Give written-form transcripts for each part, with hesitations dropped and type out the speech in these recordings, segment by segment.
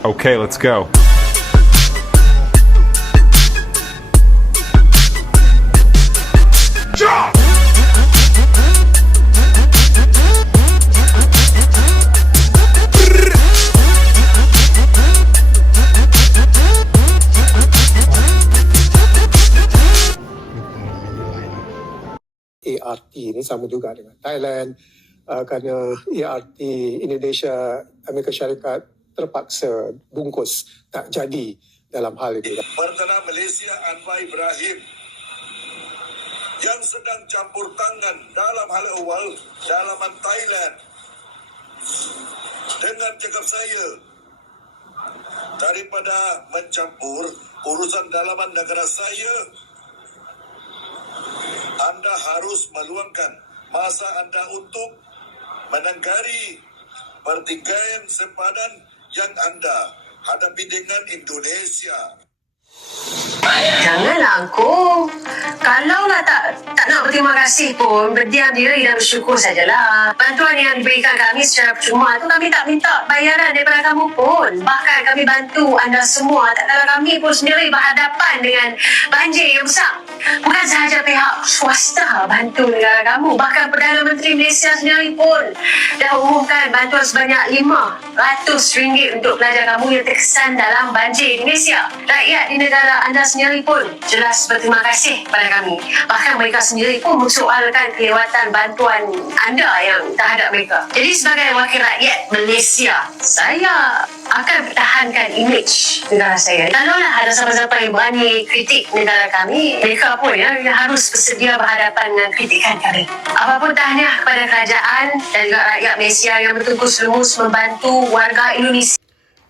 Okay, let's go. ART ni sama juga dengan Thailand, kerana ART Indonesia Amerika Syarikat terpaksa bungkus tak jadi dalam hal ini. Perdana Malaysia Anwar Ibrahim yang sedang campur tangan dalam hal awal dalaman Thailand dengan cakap saya daripada mencampur urusan dalaman negara saya, anda harus meluangkan masa anda untuk menenggari pertikaian sempadan yang anda hadapi dengan Indonesia. Janganlah Angku. Kalaulah tak nak berterima kasih pun, berdiam diri dan bersyukur sajalah. Bantuan yang diberikan kami secara percuma tu kami tak minta bayaran daripada kamu pun. Bahkan kami bantu anda semua tak kala kami pun sendiri berhadapan dengan banjir yang besar. Bukan sahaja pihak swasta bantu negara kamu, bahkan Perdana Menteri Malaysia sendiri pun dah umumkan bantuan sebanyak RM500 untuk pelajar kamu yang terkesan dalam banjir di Malaysia. Rakyat di negara anda sendiri pun jelas berterima kasih kepada kami. Bahkan mereka sendiri pun mensoalkan kelewatan bantuan anda yang terhadap mereka. Jadi sebagai wakil rakyat Malaysia, saya akan pertahankan imej negara saya. Kalaulah ada siapa-siapa yang berani kritik negara kami, mereka pun yang harus bersedia berhadapan dengan kritikan kami. Apapun tahniah kepada kerajaan dan juga rakyat Malaysia yang bertungkus lumus membantu warga Indonesia.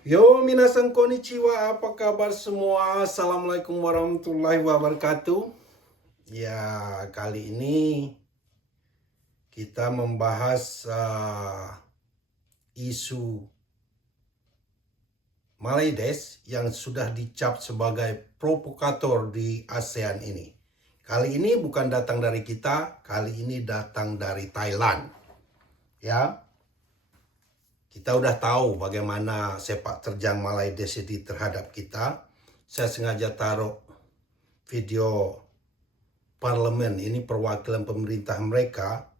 Yo, minasan konnichiwa, apa kabar semua? Assalamualaikum warahmatullahi wabarakatuh. Ya, kali ini kita membahas isu Malaides yang sudah dicap sebagai provokator di ASEAN ini. Kali ini bukan datang dari kita, kali ini datang dari Thailand. Ya. Kita udah tahu bagaimana sepak terjang Malaides ini terhadap kita. Saya sengaja taruh video parlemen, ini perwakilan pemerintah mereka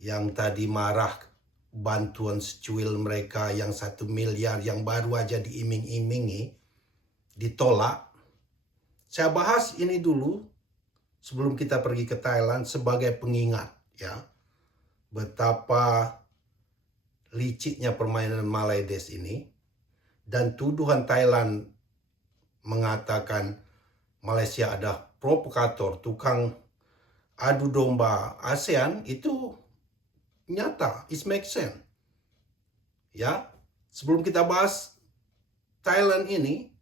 yang tadi marah bantuan secuil mereka yang 1 miliar yang baru aja diiming-imingi ditolak. Saya bahas ini dulu sebelum kita pergi ke Thailand sebagai pengingat ya, betapa liciknya permainan Malaides ini, dan tuduhan Thailand mengatakan Malaysia ada provokator, tukang adu domba ASEAN, itu nyata, it makes sense. Ya, sebelum kita bahas Thailand ini,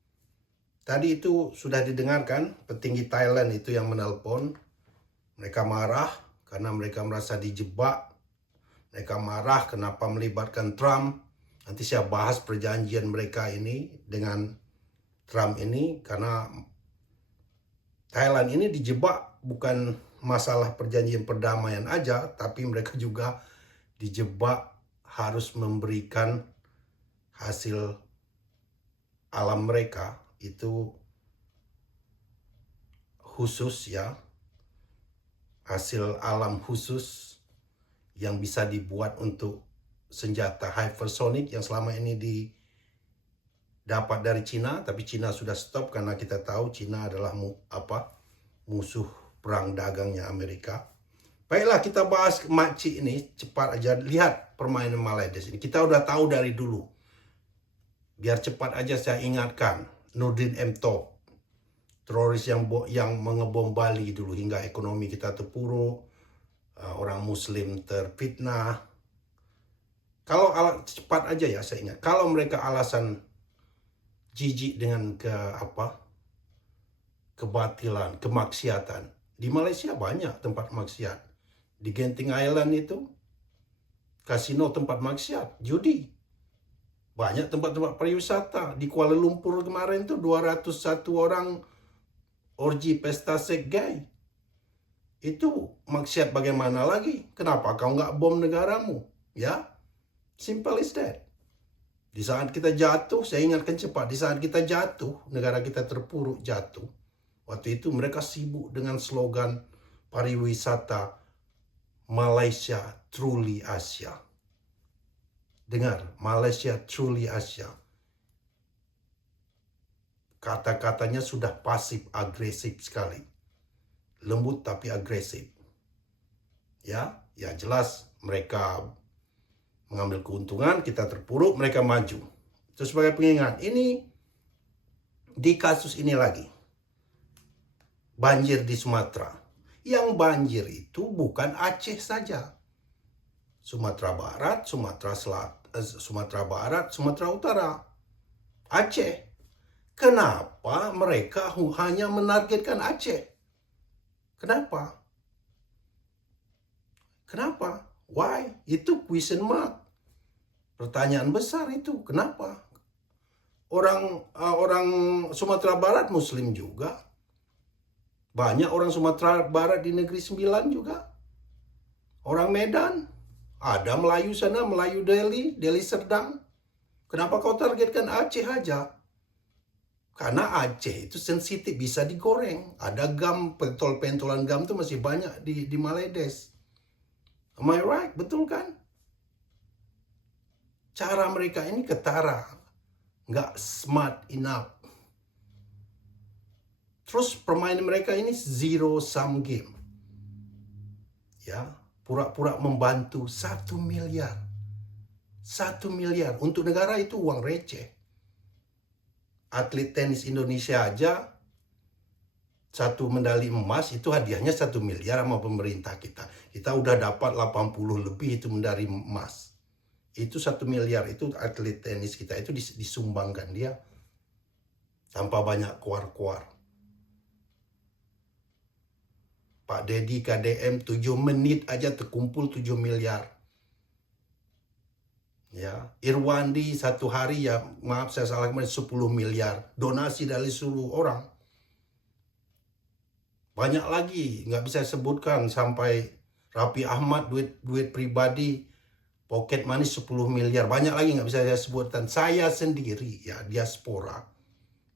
tadi itu sudah didengarkan petinggi Thailand itu yang menelpon. Mereka marah karena mereka merasa dijebak. Mereka marah kenapa melibatkan Trump. Nanti saya bahas perjanjian mereka ini dengan Trump ini, karena Thailand ini dijebak bukan masalah perjanjian perdamaian aja, tapi mereka juga dijebak harus memberikan hasil alam mereka itu khusus ya, hasil alam khusus yang bisa dibuat untuk senjata hypersonic yang selama ini didapat dari Cina, tapi Cina sudah stop karena kita tahu Cina adalah musuh perang dagangnya Amerika. Baiklah, kita bahas makcik ini cepat aja. Lihat permainan Malaides ini, kita udah tahu dari dulu. Biar cepat aja saya ingatkan, Nurdin M. Top, teroris yang mengebom Bali dulu hingga ekonomi kita terpuruk. Orang Muslim terfitnah. Kalau cepat aja ya saya ingat, kalau mereka alasan jijik dengan kebatilan, kemaksiatan, di Malaysia banyak tempat maksiat. Di Genting Island itu kasino tempat maksiat, judi. Banyak tempat-tempat pariwisata. Di Kuala Lumpur kemarin tuh 201 orang orgi pesta seks gay. Itu maksiat bagaimana lagi? Kenapa kau nggak bom negaramu? Ya, simple as that. Di saat kita jatuh, saya ingatkan cepat, di saat kita jatuh, negara kita terpuruk jatuh. Waktu itu mereka sibuk dengan slogan pariwisata Malaysia Truly Asia. Dengar, Malaysia Truly Asia. Kata-katanya sudah pasif agresif sekali. Lembut tapi agresif. Ya jelas mereka mengambil keuntungan, kita terpuruk, mereka maju. Itu sebagai pengingat. Ini di kasus ini lagi. Banjir di Sumatera. Yang banjir itu bukan Aceh saja. Sumatera Barat, Sumatera Barat, Sumatera Utara, Aceh. Kenapa mereka hanya menargetkan Aceh? Kenapa? Why? Itu question mark. Pertanyaan besar itu. Kenapa? Orang Sumatera Barat Muslim juga. Banyak orang Sumatera Barat di Negeri Sembilan juga. Orang Medan. Ada Melayu sana, Melayu Deli Serdang. Kenapa kau targetkan Aceh aja? Karena Aceh itu sensitif, bisa digoreng. Ada gam, pentol-pentolan gam itu masih banyak di Maledes. Am I right? Betul kan? Cara mereka ini ketara. Nggak smart enough. Terus permainan mereka ini zero sum game. Ya, pura-pura membantu 1 miliar. 1 miliar. Untuk negara itu uang receh. Atlet tenis Indonesia aja 1 medali emas itu hadiahnya 1 miliar sama pemerintah kita. Kita udah dapat 80 lebih itu medali emas. Itu 1 miliar itu atlet tenis kita itu disumbangkan dia tanpa banyak kuar-kuar. Pak Dedi KDM 7 menit aja terkumpul 7 miliar. Ya, Irwandi 1 hari ya, maaf saya salah kemarin 10 miliar. Donasi dari seluruh orang. Banyak lagi, nggak bisa sebutkan sampai Raffi Ahmad duit pribadi, pocket money 10 miliar. Banyak lagi nggak bisa saya sebutkan. Saya sendiri ya diaspora.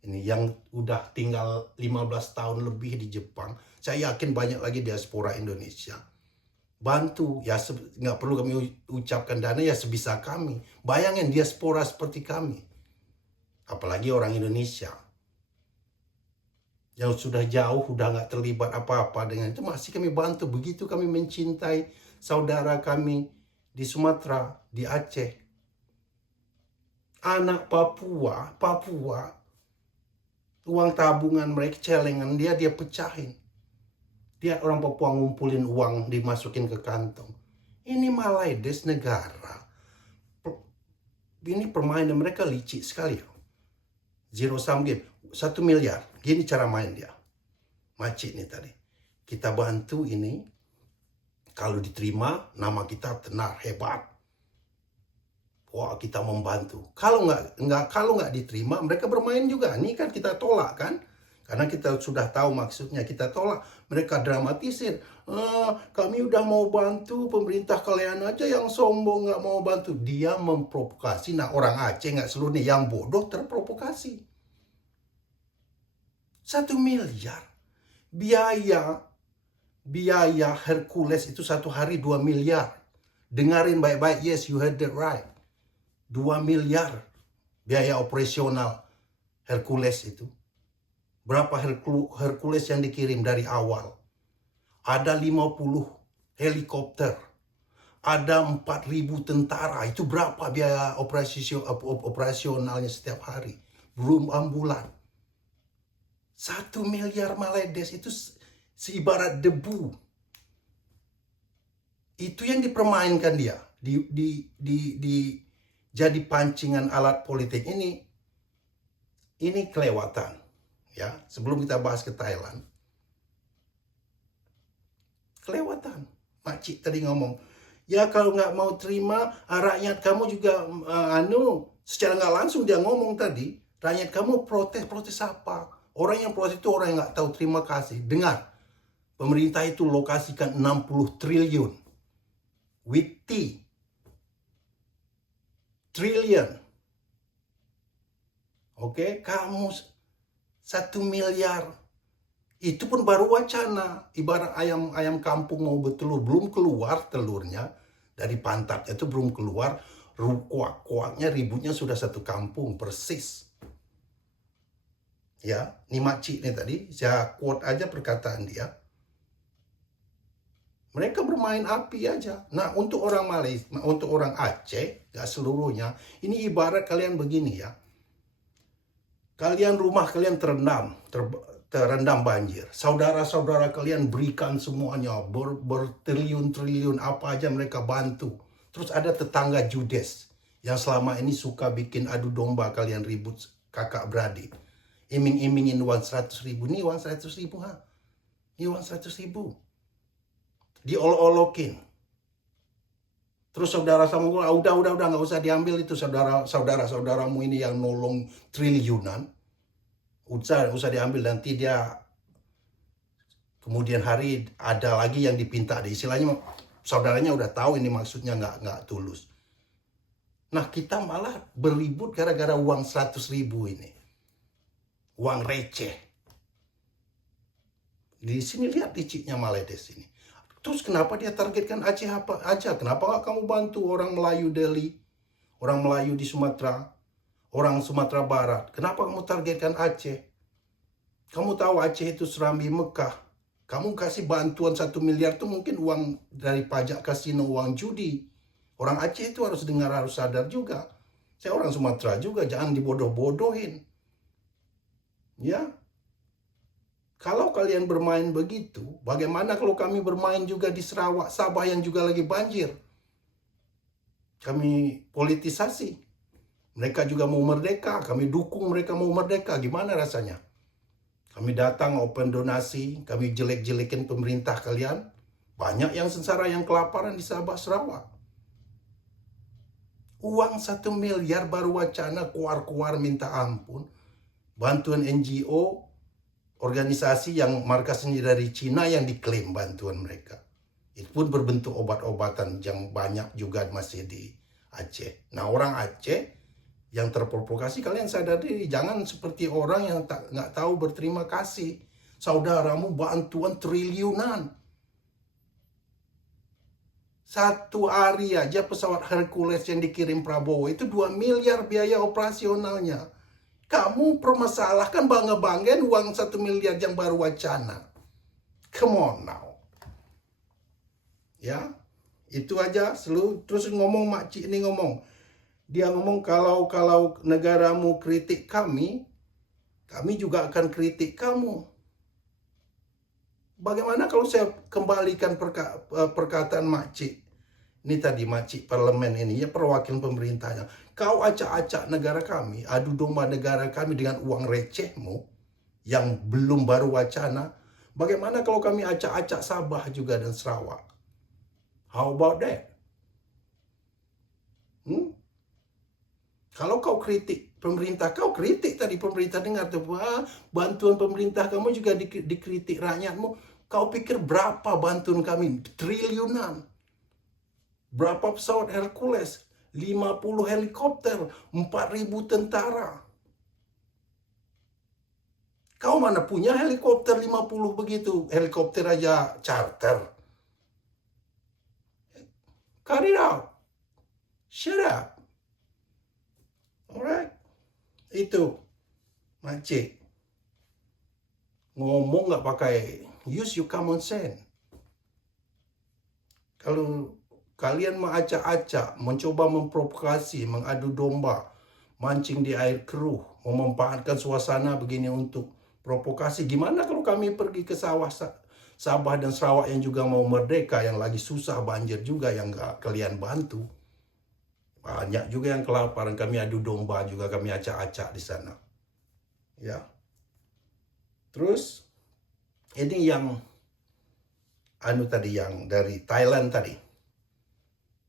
Ini yang udah tinggal 15 tahun lebih di Jepang. Saya yakin banyak lagi diaspora Indonesia. Bantu, ya nggak perlu kami ucapkan dana ya sebisa kami. Bayangin diaspora seperti kami. Apalagi orang Indonesia. Yang sudah jauh, udah nggak terlibat apa-apa dengan itu. Masih kami bantu. Begitu kami mencintai saudara kami di Sumatera, di Aceh. Anak Papua, uang tabungan mereka, celengan dia pecahin. Dia orang Papua ngumpulin uang, dimasukin ke kantong. Ini Maledes negara. Ini permainan mereka licik sekali. Zero sum game. 1 miliar. Gini cara main dia. Macit nih tadi. Kita bantu ini. Kalau diterima, nama kita tenar, hebat. Wah, kita membantu. Kalau nggak diterima, mereka bermain juga. Ini kan kita tolak kan? Karena kita sudah tahu maksudnya, kita tolak. Mereka dramatisir. Kami udah mau bantu, pemerintah kalian aja yang sombong nggak mau bantu. Dia memprovokasi. Nah, orang Aceh nggak seluruhnya yang bodoh terprovokasi. 1 miliar. Biaya Hercules itu 1 hari 2 miliar. Dengarin baik-baik, yes, you heard that right. 2 miliar biaya operasional Hercules itu. Berapa Hercules yang dikirim dari awal? Ada 50 helikopter. Ada 4.000 tentara. Itu berapa biaya operasionalnya setiap hari? Belum ambulan. 1 miliar Maledes itu seibarat debu. Itu yang dipermainkan dia. Jadi pancingan alat politik ini kelewatan. Ya, sebelum kita bahas ke Thailand. Kelewatan. Makcik tadi ngomong, ya kalau nggak mau terima, rakyat kamu juga secara nggak langsung dia ngomong tadi, rakyat kamu protes apa? Orang yang protes itu orang yang nggak tahu terima kasih. Dengar, pemerintah itu lokasikan 60 triliun. With T. Trillion. Oke, kamu 1 miliar. Itu pun baru wacana. Ibarat ayam kampung mau bertelur, belum keluar telurnya dari pantatnya itu belum keluar, kuak-kuaknya ributnya sudah satu kampung persis. Ya, ini makcik nih tadi, saya quote aja perkataan dia. Mereka bermain api aja. Nah, untuk orang Malaysia, untuk orang Aceh, gak seluruhnya, ini ibarat kalian begini ya. Rumah kalian terendam banjir. Saudara-saudara kalian berikan semuanya, bertriliun-triliun apa aja mereka bantu. Terus ada tetangga judes yang selama ini suka bikin adu domba kalian ribut kakak beradik. Iming-imingin uang 100.000. Nih uang 100.000 ha. Ini uang 100.000. Diolok-olokin. Terus saudara sama gue, udah nggak usah diambil itu saudaramu ini yang nolong triliunan. Usah diambil, nanti dia kemudian hari ada lagi yang dipinta deh. Istilahnya saudaranya udah tahu ini maksudnya nggak tulus. Nah, kita malah beribut gara-gara uang 100.000 ini. Uang receh. Di sini lihat liciknya Maledes ini. Terus kenapa dia targetkan Aceh apa aja? Kenapa nggak kamu bantu orang Melayu Delhi, orang Melayu di Sumatera, orang Sumatera Barat? Kenapa kamu targetkan Aceh? Kamu tahu Aceh itu serambi Mekah. Kamu kasih bantuan 1 miliar itu mungkin uang dari pajak kasino, uang judi. Orang Aceh itu harus dengar, harus sadar juga. Saya orang Sumatera juga, jangan dibodoh-bodohin. Ya, kalau kalian bermain begitu, bagaimana kalau kami bermain juga di Sarawak, Sabah yang juga lagi banjir? Kami politisasi. Mereka juga mau merdeka, kami dukung mereka mau merdeka. Gimana rasanya? Kami datang open donasi, kami jelek-jelekin pemerintah kalian. Banyak yang sengsara, yang kelaparan di Sabah, Sarawak. Uang 1 miliar baru wacana, keluar-keluar minta ampun. Bantuan NGO, organisasi yang markasnya dari Cina yang diklaim bantuan mereka. Itu pun berbentuk obat-obatan yang banyak juga masih di Aceh. Nah, orang Aceh yang terprovokasi, kalian sadar diri. Jangan seperti orang yang nggak tahu berterima kasih. Saudaramu bantuan triliunan. Satu hari aja pesawat Hercules yang dikirim Prabowo itu 2 miliar biaya operasionalnya. Kamu permasalahkan bangga-banggain uang 1 miliar yang baru wacana. Come on now. Ya, itu aja. Terus ngomong, makcik ini ngomong. Dia ngomong kalau negaramu kritik kami juga akan kritik kamu. Bagaimana kalau saya kembalikan perkataan makcik? Ini tadi makcik parlemen ini, ya perwakilan pemerintahnya. Kau acak-acak negara kami, adu domba negara kami dengan uang recehmu yang belum baru wacana. Bagaimana kalau kami acak-acak Sabah juga dan Sarawak? How about that? Kalau kau kritik pemerintah, kau kritik tadi pemerintah, dengar tuh, bantuan pemerintah kamu juga dikritik rakyatmu. Kau pikir berapa bantuan kami? Triliunan. Berapa pesawat Hercules? 50 helikopter, 4.000 tentara. Kau mana punya helikopter 50 begitu? Helikopter aja charter. Cut it out. Shut up. Alright. Itu. Makcik. Ngomong nggak pakai, use your common sense. Kalau kalian mengacak-acak, mencoba memprovokasi, mengadu domba, mancing di air keruh, memanfaatkan suasana begini untuk provokasi. Gimana kalau kami pergi ke sawah Sabah dan Sarawak yang juga mau merdeka, yang lagi susah banjir juga, yang nggak kalian bantu? Banyak juga yang kelaparan, kami adu domba juga, kami acak-acak di sana. Ya. Terus, ini yang tadi, yang dari Thailand tadi.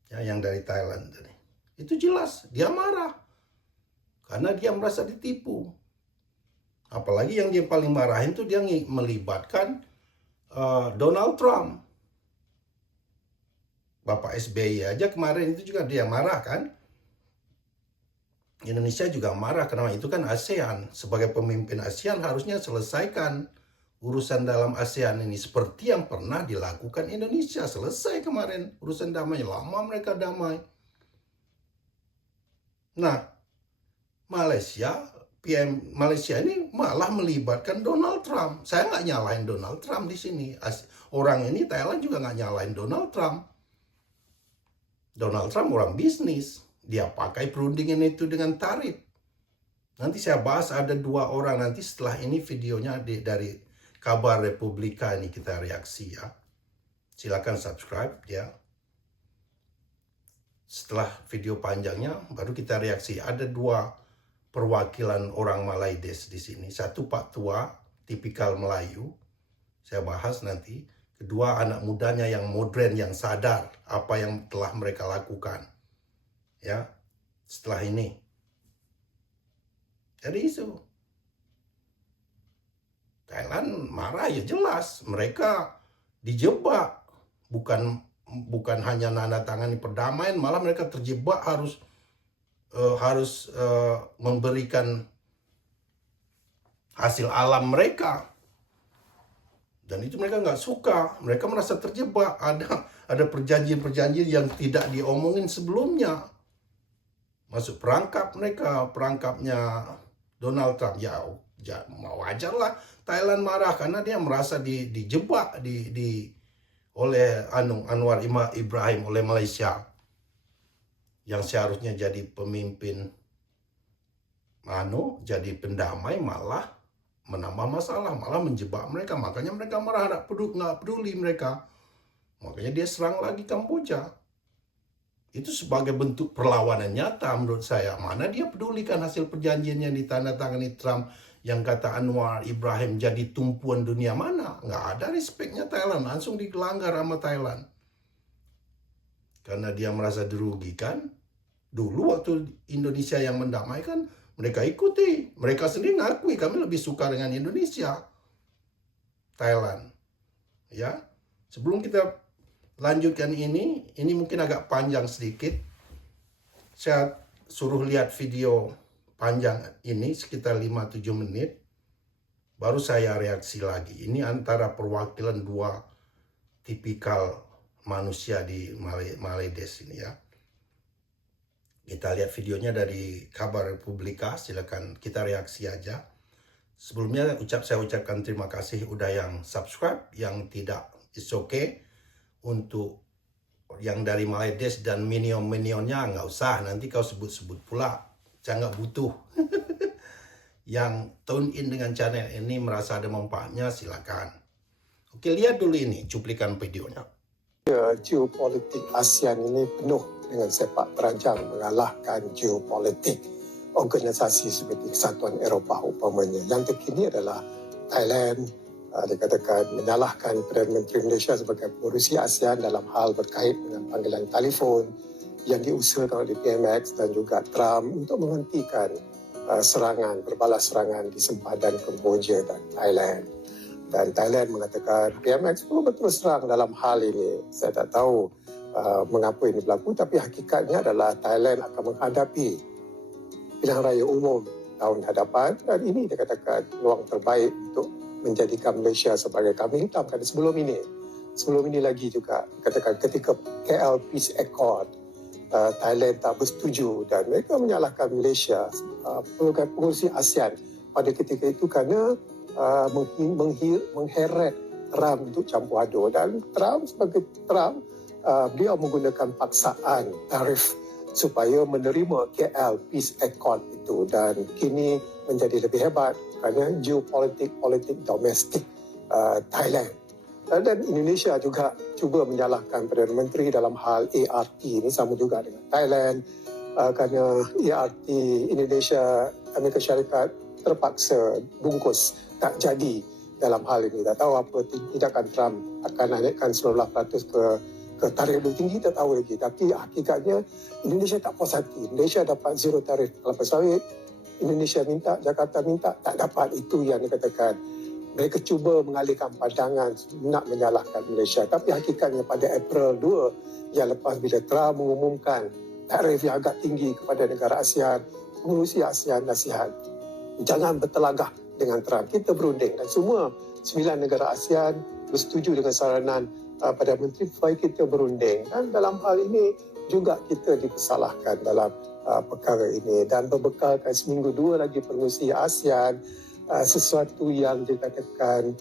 Ya, yang dari Thailand tadi. Itu jelas, dia marah. Karena dia merasa ditipu. Apalagi yang dia paling marahin itu dia melibatkan Donald Trump. Bapak SBY aja kemarin itu juga dia marah kan. Indonesia juga marah karena itu kan ASEAN. Sebagai pemimpin ASEAN harusnya selesaikan urusan dalam ASEAN ini seperti yang pernah dilakukan Indonesia. Selesai kemarin urusan damai, lama mereka damai. Nah, PM Malaysia ini malah melibatkan Donald Trump. Saya nggak nyalahin Donald Trump di sini. Orang ini Thailand juga nggak nyalahin Donald Trump. Donald Trump orang bisnis. Dia pakai perundingan itu dengan tarif. Nanti saya bahas ada 2 orang nanti setelah ini videonya dari Kabar Republika ini kita reaksi ya. Silakan subscribe ya. Setelah video panjangnya baru kita reaksi. Ada 2 perwakilan orang Malaides di sini. Satu Pak Tua, tipikal Melayu. Saya bahas nanti. Kedua anak mudanya yang modern, yang sadar apa yang telah mereka lakukan. Ya, setelah ini. Jadi isu. Thailand marah ya jelas. Mereka dijebak. Bukan hanya nandatangani perdamaian, malah mereka terjebak harus memberikan hasil alam mereka. Dan itu mereka nggak suka. Mereka merasa terjebak. Ada perjanjian-perjanjian yang tidak diomongin sebelumnya. Masuk perangkapnya Donald Trump. Ya wajar lah Thailand marah karena dia merasa dijebak oleh Anwar Ibrahim, oleh Malaysia yang seharusnya jadi pemimpin jadi pendamai, malah menambah masalah, malah menjebak mereka. Makanya mereka marah, nggak peduli mereka. Makanya dia serang lagi Kamboja. Itu sebagai bentuk perlawanan nyata menurut saya. Mana dia pedulikan hasil perjanjian yang ditandatangani Trump yang kata Anwar Ibrahim jadi tumpuan dunia, mana? Nggak ada respeknya Thailand. Langsung dilanggar sama Thailand. Karena dia merasa dirugikan. Dulu waktu Indonesia yang mendamaikan, mereka ikuti. Mereka sendiri ngakui kami lebih suka dengan Indonesia. Thailand. Ya. Sebelum kita lanjutkan ini mungkin agak panjang sedikit. Saya suruh lihat video panjang ini sekitar 5-7 menit. Baru saya reaksi lagi. Ini antara perwakilan 2 tipikal manusia di Malaides ini ya. Kita lihat videonya dari Kabar Republika. Silakan kita reaksi aja. Sebelumnya saya ucapkan terima kasih udah yang subscribe, yang tidak it's okay. Untuk yang dari Malaides dan minion-minionnya nggak usah, nanti kau sebut-sebut pula. Saya nggak butuh. Yang tune in dengan channel ini merasa ada manfaatnya, silakan. Oke, lihat dulu ini cuplikan videonya. Geopolitik ASEAN ini penuh dengan sepak terjang mengalahkan geopolitik organisasi seperti Kesatuan Eropah umpamanya. Yang terkini adalah Thailand dikatakan menyalahkan Perdana Menteri Malaysia sebagai pengurusi ASEAN dalam hal berkait dengan panggilan telefon yang diusahakan oleh PMX dan juga Trump untuk menghentikan berbalas serangan di sempadan Kemboja dan Thailand. Dan Thailand mengatakan PMX perlu berterus terang dalam hal ini. Saya tak tahu mengapa ini berlaku, tapi hakikatnya adalah Thailand akan menghadapi pilihan raya umum tahun hadapan dan ini dikatakan peluang terbaik untuk menjadikan Malaysia sebagai kambing hitam. Kerana sebelum ini lagi juga dikatakan ketika KL Peace Accord Thailand tak bersetuju dan mereka menyalahkan Malaysia pengurusi ASEAN pada ketika itu kerana mengheret Trump untuk campur aduk. Dan Trump sebagai Trump beliau menggunakan paksaan tarif supaya menerima KL Peace Accord itu dan kini menjadi lebih hebat kerana politik domestik Thailand. Dan Indonesia juga cuba menyalahkan Perdana Menteri dalam hal ART ini sama juga dengan Thailand kerana ART Indonesia Amerika Syarikat terpaksa bungkus tak jadi dalam hal ini. Tak tahu apa tindakan Trump akan naikkan 19% ke tarif lebih tinggi, tak tahu lagi. Tapi hakikatnya Indonesia tak puas hati. Malaysia dapat zero tarif kelapa sawit. Indonesia minta, Jakarta minta, tak dapat. Itu yang dikatakan. Mereka cuba mengalihkan pandangan nak menyalahkan Malaysia. Tapi hakikatnya pada April 2 yang lepas bila Trump mengumumkan tarif yang agak tinggi kepada negara ASEAN pengurusi ASEAN nasihat, jangan bertelagah dengan Trump. Kita berunding dan semua 9 negara ASEAN bersetuju dengan saranan Perdana Menteri supaya kita berunding. Dan dalam hal ini juga kita dipersalahkan dalam perkara ini dan berbekalkan seminggu 2 lagi pengurusi ASEAN sesuatu yang dikatakan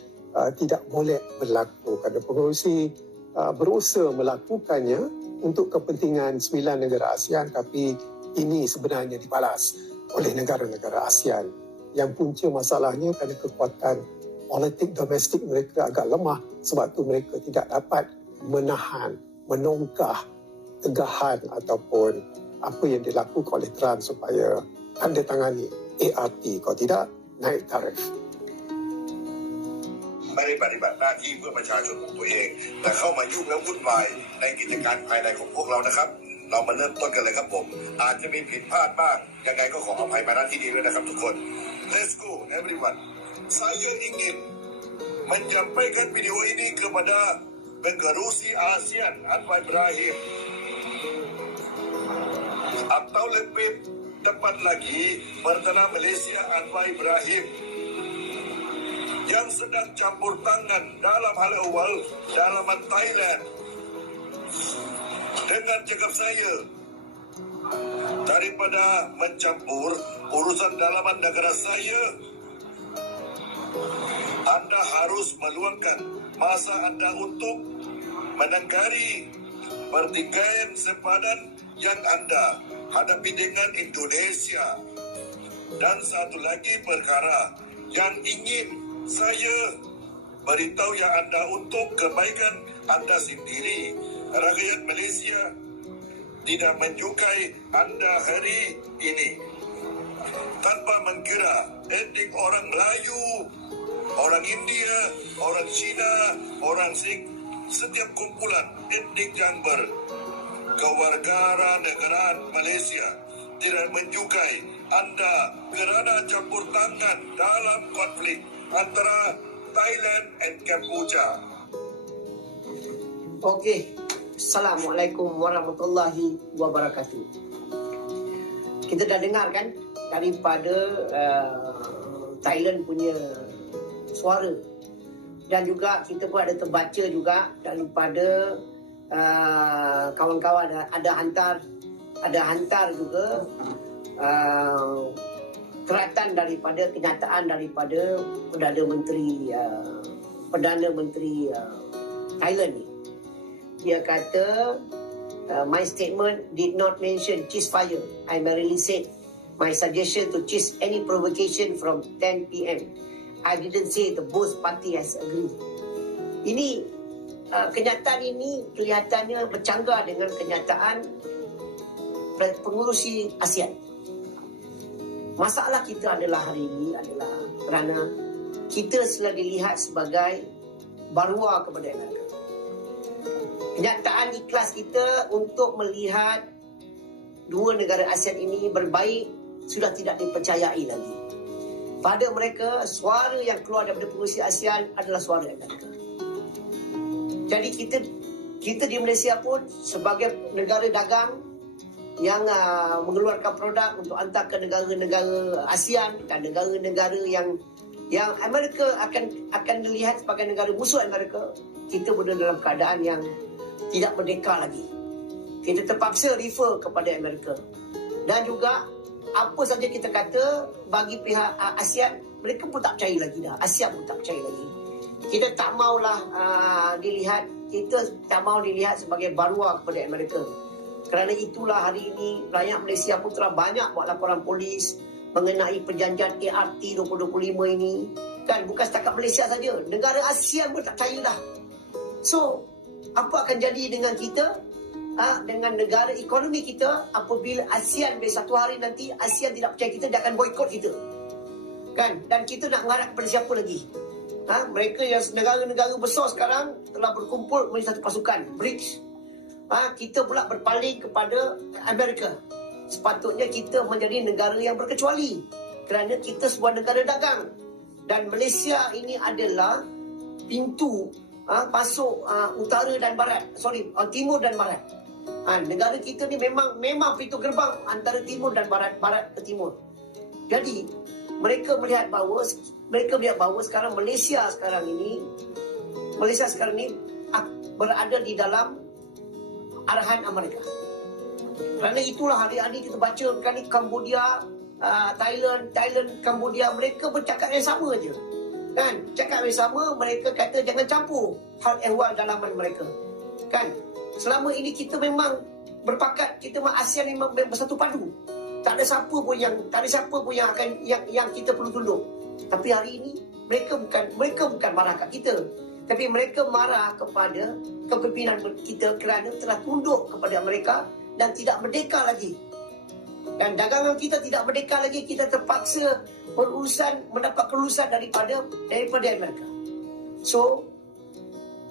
tidak boleh berlaku kerana pengurusi berusaha melakukannya untuk kepentingan 9 negara ASEAN, tapi ini sebenarnya dibalas oleh negara-negara ASEAN. Yang punca masalahnya kerana kekuatan politik domestik mereka agak lemah, sebab tu mereka tidak dapat menahan, menongkah tegahan ataupun apa yang dilakukan oleh Trump supaya tanda tangani ART, kalau tidak naik tarif. ไม่ได้ปฏิบัติหน้าที่เพื่อประชาชนของตัวเอง แต่เข้ามายุ่งและวุ่นวายในกิจการภายในของพวกเรานะครับ เรามาเริ่มต้นกันเลยครับผม อาจจะมีผิดพลาดบ้างยังไงก็ขออภัยมาณที่นี้ด้วยนะครับทุกคน Let's go everyone. Saya ingin menyampaikan video ini kepada pengerusi ASEAN Anwar Ibrahim atau lebih tepat lagi Perdana Malaysia Anwar Ibrahim yang sedang campur tangan dalam hal awal dalaman Thailand dengan cakap saya daripada mencampur urusan dalaman negara saya, anda harus meluangkan masa anda untuk menenggari pertikaian sepadan yang anda hadapi dengan Indonesia. Dan satu lagi perkara yang ingin saya beritahu yang anda untuk kebaikan anda sendiri, rakyat Malaysia tidak menyukai anda hari ini. Tanpa mengira etnik orang Melayu, orang India, orang Cina, orang Sikh, setiap kumpulan etnik yang berkewarganegaraan Malaysia tidak menyukai anda kerana campur tangan dalam konflik antara Thailand dan Kampuja. Okey, Assalamualaikum warahmatullahi wabarakatuh. Kita dah dengar kan daripada Thailand punya suara, dan juga kita pun ada terbaca juga daripada kawan-kawan ada hantar juga keratan daripada kenyataan daripada Perdana Menteri Thailand ni. Dia kata my statement did not mention ceasefire. I merely said my suggestion to cease any provocation from 10 p.m. I didn't say the both party has agreed. Ini kenyataan ini kelihatannya bercanggah dengan kenyataan pengurusi ASEAN. Masalah kita adalah hari ini adalah kerana kita selalu dilihat sebagai barua kepada Amerika. Kenyataan ikhlas kita untuk melihat dua negara ASEAN ini berbaik sudah tidak dipercayai lagi. Pada mereka, suara yang keluar daripada pengurusi ASEAN adalah suara Amerika. Jadi kita di Malaysia pun sebagai negara dagang yang mengeluarkan produk untuk hantar ke negara-negara ASEAN dan negara-negara yang Amerika akan dilihat sebagai negara musuh Amerika, kita berada dalam keadaan yang tidak merdeka lagi. Kita terpaksa refer kepada Amerika. Dan juga apa saja kita kata bagi pihak ASEAN, mereka pun tak percaya lagi dah. ASEAN pun tak percaya lagi. Kita tak maulah kita tak mau dilihat sebagai barua kepada Amerika. Kerana itulah hari ini rakyat Malaysia pun telah banyak buat laporan polis mengenai perjanjian ART 2025 ini. Kan bukan setakat Malaysia saja, negara ASEAN pun tak percaya dah. So, apa akan jadi dengan kita? Dengan negara ekonomi kita apabila ASEAN satu hari nanti ASEAN tidak percaya kita, dia akan boikot kita. Kan? Dan kita nak mengharap kepada siapa lagi? Mereka yang negara-negara besar sekarang telah berkumpul menjadi satu pasukan, BRICS. Kita pula berpaling kepada Amerika. Sepatutnya kita menjadi negara yang berkecuali kerana kita sebuah negara dagang. Dan Malaysia ini adalah pintu masuk utara dan barat, timur dan barat. Negara kita ni memang pintu gerbang antara timur dan barat ke timur. Jadi mereka melihat bahawa sekarang Malaysia sekarang ini berada di dalam arahan Amerika. Kerana itulah hari-hari kita baca kan Cambodia, Thailand, Cambodia, mereka bercakap yang sama je. Kan? Cakap yang sama, mereka kata jangan campur hal ehwal dalaman mereka. Kan? Selama ini kita memang berpakat, kita ASEAN memang bersatu padu. Tak ada siapa pun yang akan yang kita perlu tunduk. Tapi hari ini mereka bukan marah kat kita, tapi mereka marah kepada kepimpinan kita kerana telah tunduk kepada mereka dan tidak merdeka lagi. Dan dagangan kita tidak merdeka lagi, kita terpaksa mendapat kelulusan daripada Amerika. So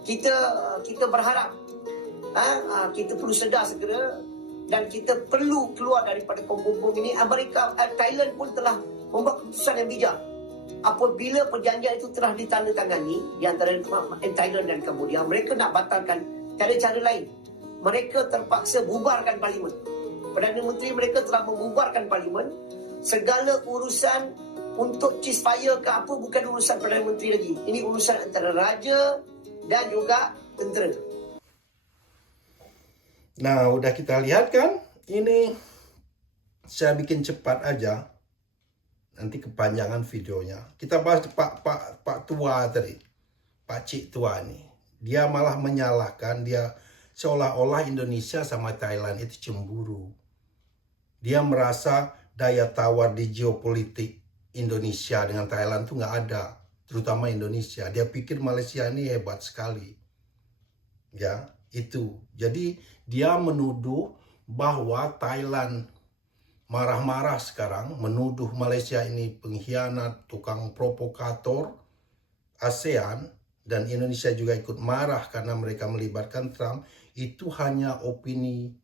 kita berharap kita perlu sedar segera dan kita perlu keluar daripada kombung ini. Thailand pun telah membuat keputusan yang bijak. Apabila perjanjian itu telah ditandatangani di antara Thailand dan Cambodia, mereka nak batalkan, tiada cara lain. Mereka terpaksa bubarkan parlimen. Perdana Menteri mereka telah membubarkan parlimen. Segala urusan untuk ceasefire ke apa bukan urusan Perdana Menteri lagi. Ini urusan antara raja dan juga tentera. Nah, udah kita lihat kan? Ini saya bikin cepat aja. Nanti kepanjangan videonya. Kita bahas Pak Tua tadi. Pak Cik Tua nih. Dia malah menyalahkan, dia seolah-olah Indonesia sama Thailand itu cemburu. Dia merasa daya tawar di geopolitik Indonesia dengan Thailand itu nggak ada. Terutama Indonesia. Dia pikir Malaysia ini hebat sekali. Ya, itu. Jadi dia menuduh bahwa Thailand marah-marah sekarang, menuduh Malaysia ini pengkhianat, tukang provokator ASEAN, dan Indonesia juga ikut marah karena mereka melibatkan Trump. Itu hanya opini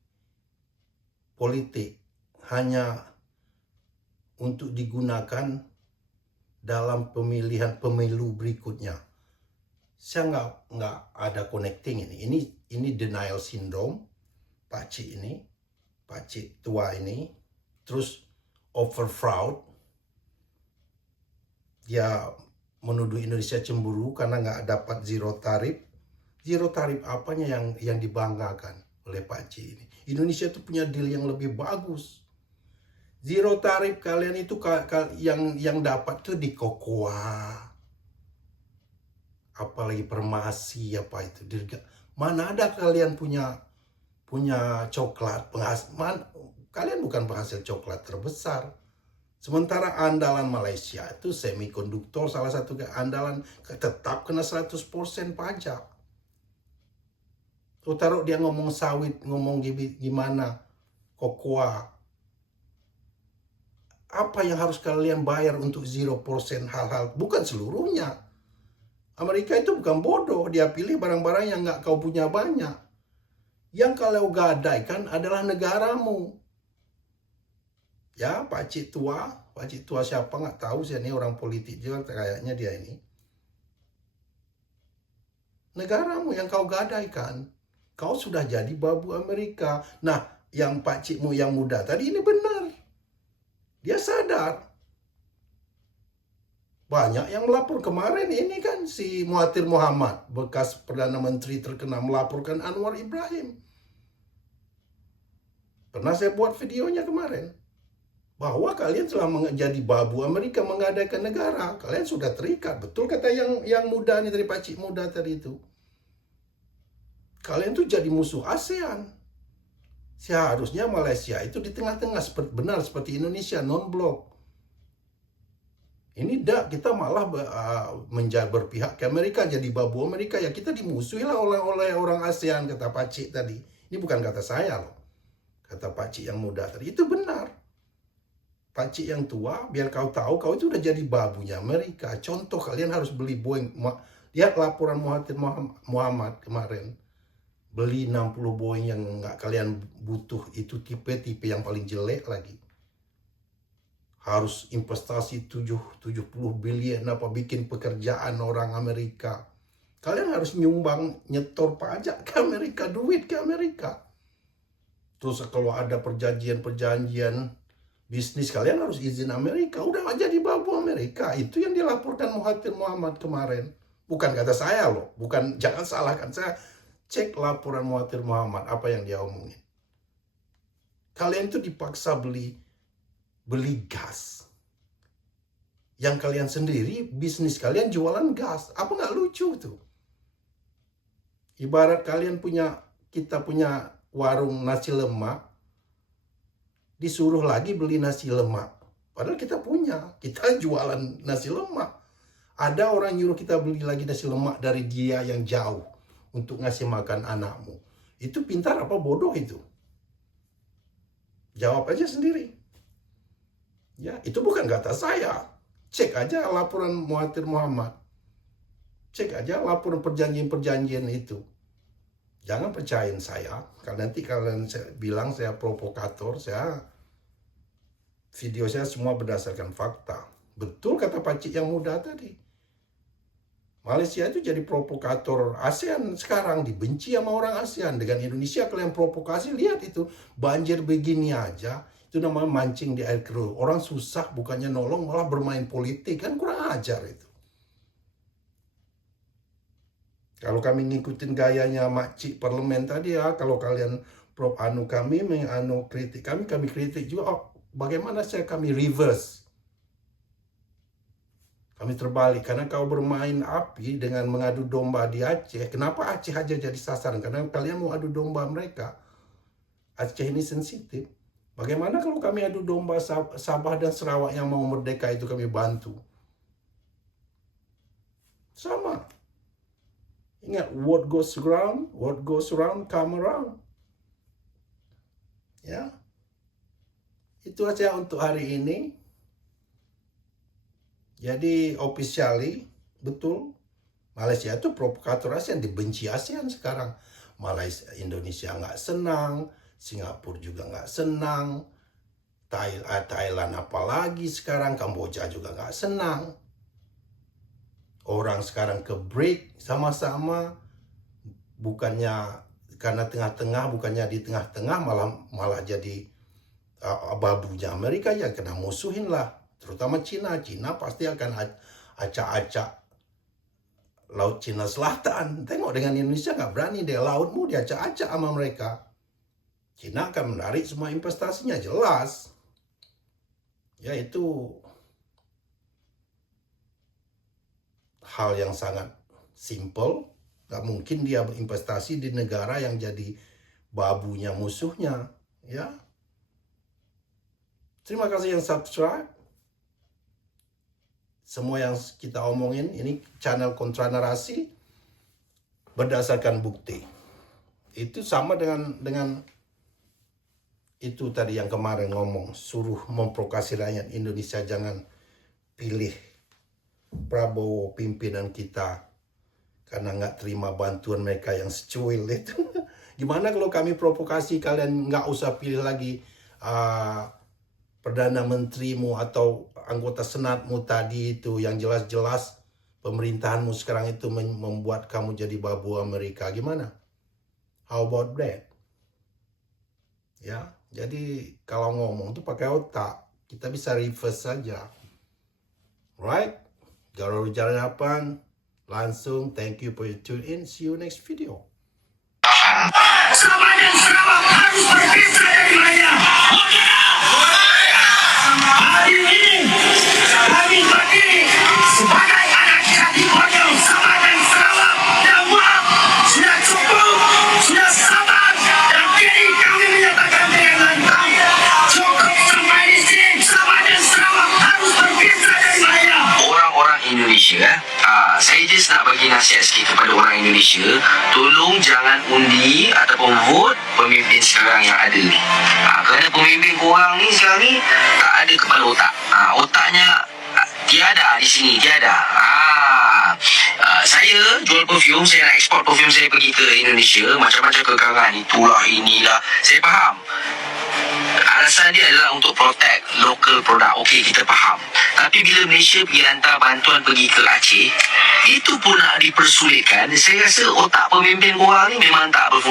politik, hanya untuk digunakan dalam pemilu berikutnya. Saya nggak ada connecting ini. Ini denial syndrome, Pak Cik Tua ini. Terus over fraud, dia menuduh Indonesia cemburu karena nggak dapat zero tarif. Zero tarif apanya yang dibanggakan oleh Pak Cik ini? Indonesia itu punya deal yang lebih bagus. Zero tarif kalian itu yang dapat tuh di Cocoa, apalagi Permasi apa itu. Mana ada kalian punya coklat kalian bukan penghasil coklat terbesar. Sementara andalan Malaysia itu semikonduktor, salah satu andalan tetap kena 100% pajak. Tuh taruh dia ngomong sawit, ngomong gimana, Cocoa. Apa yang harus kalian bayar untuk 0% hal-hal? Bukan seluruhnya. Amerika itu bukan bodoh, dia pilih barang-barang yang nggak kau punya banyak. Yang kalau gadaikan adalah negaramu. Ya, Pak Cik Tua siapa nggak tahu, saya ini orang politik juga kayaknya dia ini. Negaramu yang kau gadaikan, kau sudah jadi babu Amerika. Nah, yang Pak Cikmu yang muda tadi ini benar. Dia sadar. Banyak yang melapor kemarin ini kan si Mahathir Mohamad, bekas Perdana Menteri terkenal, melaporkan Anwar Ibrahim. Pernah saya buat videonya kemarin. Bahwa kalian telah menjadi babu Amerika, menggadaikan negara. Kalian sudah terikat. Betul kata yang muda ini dari Pak Cik muda tadi itu. Kalian tuh jadi musuh ASEAN. Seharusnya Malaysia itu di tengah-tengah, benar seperti Indonesia, non-blok. Ini kita malah menjadi berpihak ke Amerika, jadi babu Amerika. Ya kita dimusuhi lah oleh orang ASEAN, kata Pak Cik tadi. Ini bukan kata saya loh. Kata Pak Cik yang muda tadi. Itu benar. Pak Cik yang tua, biar kau tahu, kau itu udah jadi babunya Amerika. Contoh, kalian harus beli Boeing. Lihat laporan Mahathir Mohamad kemarin. Beli 60 Boeing yang nggak kalian butuh. Itu tipe-tipe yang paling jelek lagi. Harus investasi 70 bilion apa bikin pekerjaan orang Amerika. Kalian harus nyumbang, nyetor pajak ke Amerika, duit ke Amerika. Terus kalau ada perjanjian bisnis, kalian harus izin Amerika. Udah nggak jadi babu Amerika. Itu yang dilaporkan Mahathir Mohamad kemarin. Bukan kata saya loh. Bukan, jangan salahkan saya. Cek laporan Mahathir Mohamad, apa yang dia omongin. Kalian itu dipaksa beli gas. Yang kalian sendiri, bisnis kalian jualan gas. Apa nggak lucu tuh? Ibarat kita punya warung nasi lemak, disuruh lagi beli nasi lemak. Padahal kita jualan nasi lemak. Ada orang nyuruh kita beli lagi nasi lemak dari dia yang jauh untuk ngasih makan anakmu. Itu pintar apa bodoh itu? Jawab aja sendiri. Ya, itu bukan kata saya. Cek aja laporan Mahathir Mohamad. Cek aja laporan perjanjian-perjanjian itu. Jangan percayain saya, karena nanti kalian bilang saya provokator. Video saya semua berdasarkan fakta. Betul kata Pakcik yang muda tadi. Malaysia itu jadi provokator ASEAN sekarang, dibenci sama orang ASEAN. Dengan Indonesia kalian provokasi, lihat itu banjir begini aja, itu namanya mancing di air keruh. Orang susah bukannya nolong, malah bermain politik, kan kurang ajar itu. Kalau kami ngikutin gayanya makcik parlemen tadi ya, kalau kalian kritik kami kritik juga. Oh, bagaimana kami reverse? Kami terbalik, karena kau bermain api dengan mengadu domba di Aceh. Kenapa Aceh aja jadi sasaran? Karena kalian mau adu domba mereka. Aceh ini sensitif. Bagaimana kalau kami adu domba Sabah dan Sarawak yang mau merdeka itu kami bantu? Sama. Ingat, what goes around, come around. Ya. Itu aja untuk hari ini. Jadi, officially, betul, Malaysia itu provokator ASEAN, dibenci ASEAN sekarang. Indonesia nggak senang, Singapura juga nggak senang, Thailand apalagi sekarang, Kamboja juga nggak senang. Orang sekarang ke break sama-sama, bukannya karena tengah-tengah, bukannya di tengah-tengah malah jadi babunya Amerika, ya kena musuhin lah. Terutama Cina pasti akan acak-acak Laut Cina Selatan. Tengok dengan Indonesia nggak berani deh, lautmu diacak-acak sama mereka. Cina akan menarik semua investasinya, jelas. Ya itu hal yang sangat simple. Gak mungkin dia berinvestasi di negara yang jadi babunya musuhnya. Ya. Terima kasih yang subscribe. Semua yang kita omongin ini channel kontra narasi berdasarkan bukti. Itu sama dengan itu tadi yang kemarin ngomong, suruh memprovokasi rakyat Indonesia jangan pilih Prabowo pimpinan kita karena nggak terima bantuan mereka yang secuil itu. Gimana kalau kami provokasi kalian nggak usah pilih lagi Perdana Menterimu atau anggota Senatmu tadi itu, yang jelas-jelas pemerintahanmu sekarang itu membuat kamu jadi babu Amerika. Gimana? How about that? Ya, jadi kalau ngomong tuh pakai otak. Kita bisa reverse saja. Right? Kalau bicara apa? Langsung, thank you for your tune in. See you next video. Sabah dan Sarawak harus berpisah dari Maya. Hari ini kami berdiri sebagai anak jadi model Sabah dan Sarawak. Dan maaf, sudah cukup, sudah sabar, dan kini kami menyatakan dengan lantang, cukup sampai di sini. Sabah dan Sarawak harus berpisah dari Maya. Orang-orang Indonesia, saya just nak bagi nasihat sikit kepada orang Indonesia, tolong jangan undi ataupun vote pemimpin sekarang yang ada ni. Kerana pemimpin korang ni sekarang ni tak ada kepala otak. Otaknya tiada di sini, tiada. Saya jual perfume, saya nak ekspor perfume saya pergi ke Indonesia, macam-macam kekangan, itulah inilah, saya faham. Alasan dia adalah untuk protect local product. Okey, kita faham. Tapi bila Malaysia pergi hantar bantuan pergi ke Aceh, itu pun nak dipersulitkan. Saya rasa otak pemimpin korang ni memang tak berfungsi.